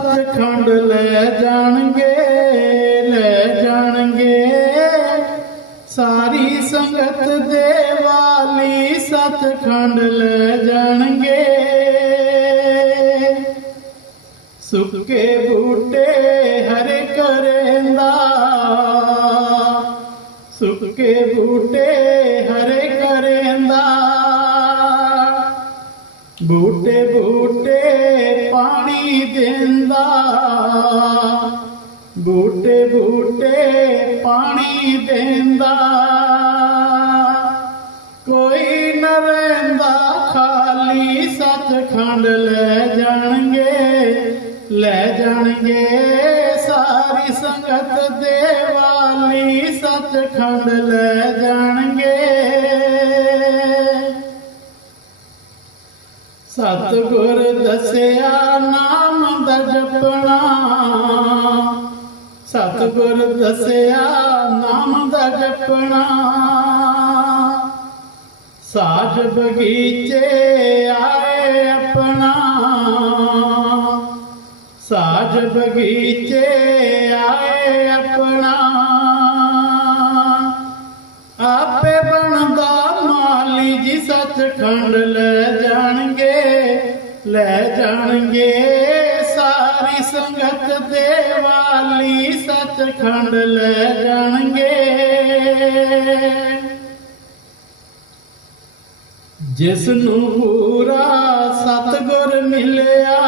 ਸੱਚਖੰਡ ਲੈ ਜਾਣਗੇ ਲੈ ਜਾਣਗੇ। ਸਾਰੀ ਸੰਗਤ ਦੇ ਵਾਲੀ ਸੱਚਖੰਡ ਲੈ ਜਾਣਗੇ। ਸੁੱਕੇ ਬੂਟੇ ਹਰੇ ਕਰੇਂਦਾ ਸੁੱਕੇ ਬੂਟੇ ਹਰੇ ਕਰੇਂਦਾ ਬੂਟੇ ਬੂਟੇ ਪਾਣੀ ਦਿੰਦਾ ਬੂਟੇ ਬੂਟੇ ਪਾਣੀ ਦਿੰਦਾ, ਕੋਈ ਨਾ ਰਹਿੰਦਾ ਖਾਲੀ ਸੱਚਖੰਡ ਲੈ ਜਾਣਗੇ ਲੈ ਜਾਣਗੇ ਸਾਰੀ ਸੰਗਤ ਦੇ ਵਾਲੀ ਸੱਚਖੰਡ ਲੈ ਜਾਣਗੇ। ਸਤਿਗੁਰ ਦੱਸਿਆ ਨਾਮ ਦਾ ਜਪਣਾ। ਸਤਿਗੁਰ ਦੱਸਿਆ ਨਾਮ ਦਾ ਜਪਣਾ। ਸਾਜ ਬਗੀਚੇ ਆਏ ਆਪਣਾ। ਸਾਜ ਬਗੀਚੇ ਆਏ ਆਪਣਾ। ਆਪੇ ਬਣਦਾ ਮਾਲੀ ਜੀ ਸੱਚਖੰਡ ਲੈ ਲੈ ਜਾਣਗੇ ਸਾਰੀ ਸੰਗਤ ਦੇ ਵਾਲੀ ਸੱਚਖੰਡ ਲੈ ਜਾਣਗੇ। ਜਿਸ ਨੂੰ ਪੂਰਾ ਸਤਗੁਰ ਮਿਲਿਆ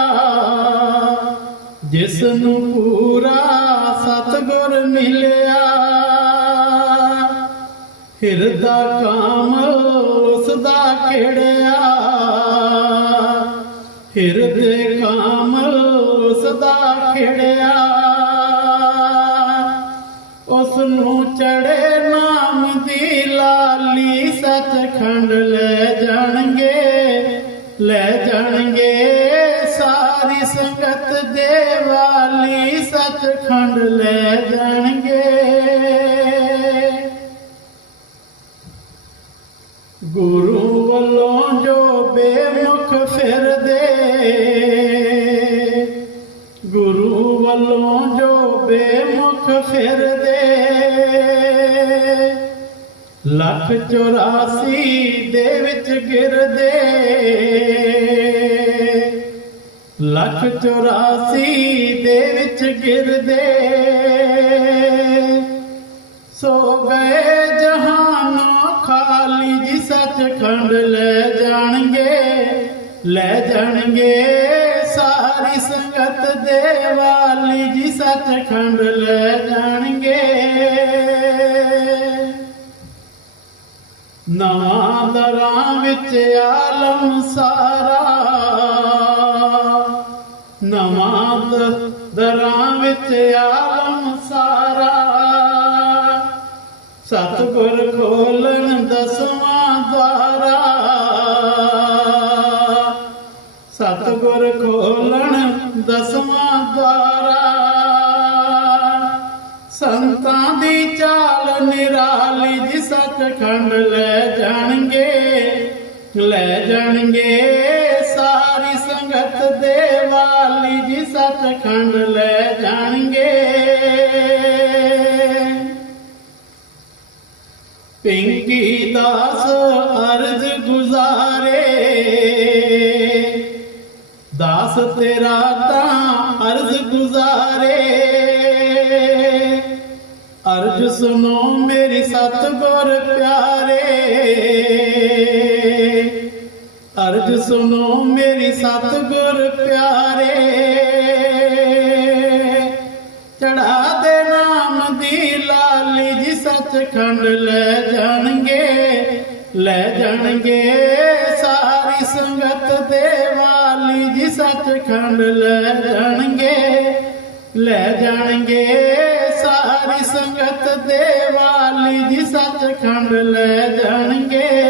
ਜਿਸ ਨੂੰ ਪੂਰਾ ਸਤਗੁਰ ਮਿਲਿਆ, ਹਿਰਦਾ ਕਾਮ ਉਸ ਦਾ ਖਿੜਿਆ। ਹਿਰਦੇ ਕਾਮ ਉਸ ਖਿੜਿਆ। ਉਸ ਨੂੰ ਚੜੇ ਨਾਮ ਦੀ ਲਾਲੀ ਸੱਚਖੰਡ ਲੈ ਜਾਣਗੇ ਲੈ ਜਾਣਗੇ ਸਾਰੀ ਸੰਗਤ ਦੇ ਵਾਲੀ ਸੱਚਖੰਡ ਲੈ ਜਾਣ ਗੁਰੂ ਵੱਲੋਂ ਜੋ ਬੇਮੁਖ ਫਿਰਦੇ, ਲੱਖ 84 ਦੇ ਵਿੱਚ ਗਿਰਦੇ, ਲੱਖ 84 ਦੇ ਵਿੱਚ ਗਿਰਦੇ। ਸੋ ਗਏ ਜਹਾਨੋਂ ਖਾਲੀ ਜੀ ਸੱਚਖੰਡ ਲੈ ਲੈ ਜਾਣਗੇ ਸਾਰੀ ਸੰਗਤ ਦੇ ਵਾਲੀ ਜੀ ਸੱਚਖੰਡ, ਲੈ ਜਾਣਗੇ। ਨਵਾਂ ਦਰਾਂ ਵਿੱਚ ਆਲਮ ਸਾਰਾ। ਨਵਾਂ ਦਰਾਂ ਵਿੱਚ ਆਲਮ ਸਾਰਾ। ਸਤਿਗੁਰ ਖੋਲਣ ਦਸਵਾਂ ਸਤਿਗੁਰ ਖੋਲਣ ਦਸਵਾਂ ਦਵਾਰਾ ਸੰਤਾਂ ਦੀ ਚਾਲ ਨਿਰਾਲੀ ਜੀ ਸੱਚਖੰਡ ਲੈ ਜਾਣਗੇ ਲੈ ਜਾਣਗੇ ਸਾਰੀ ਸੰਗਤ ਦੇ ਵਾਲੀ ਜੀ ਸੱਚਖੰਡ ਲੈ ਜਾਣਗੇ। ਪਿੰਕੀ ਦਾਸ ਅਰਜ ਗੁਜ਼ਾਰੇ ਦਾਸ ਤੇਰਾ ਤਾਂ ਅਰਜ਼ ਗੁਜ਼ਾਰੇ। ਅਰਜ ਸੁਨੋ ਮੇਰੀ ਸਤਿਗੁਰ ਪਿਆਰੇ। ਅਰਜ ਸੁਨੋ ਮੇਰੀ ਸਤਿਗੁਰ ਪਿਆਰੇ। ਚੜਾ ਦੇ ਨਾਮ ਦੀ ਲਾਲੀ ਜੀ, ਸੱਚਖੰਡ ਲੈ ਜਾਣਗੇ ਲੈ ਜਾਣਗੇ ਸਾਰੀ ਸੰਗਤ ਦੇ ਵਾਲੀ ਜੀ ਸੱਚਖੰਡ ਲੈ ਜਾਣਗੇ ਲੈ ਜਾਣਗੇ। ਸਾਰੀ ਸੰਗਤ ਦੇ ਵਾਲੀ ਜੀ ਸੱਚਖੰਡ ਲੈ ਜਾਣਗੇ।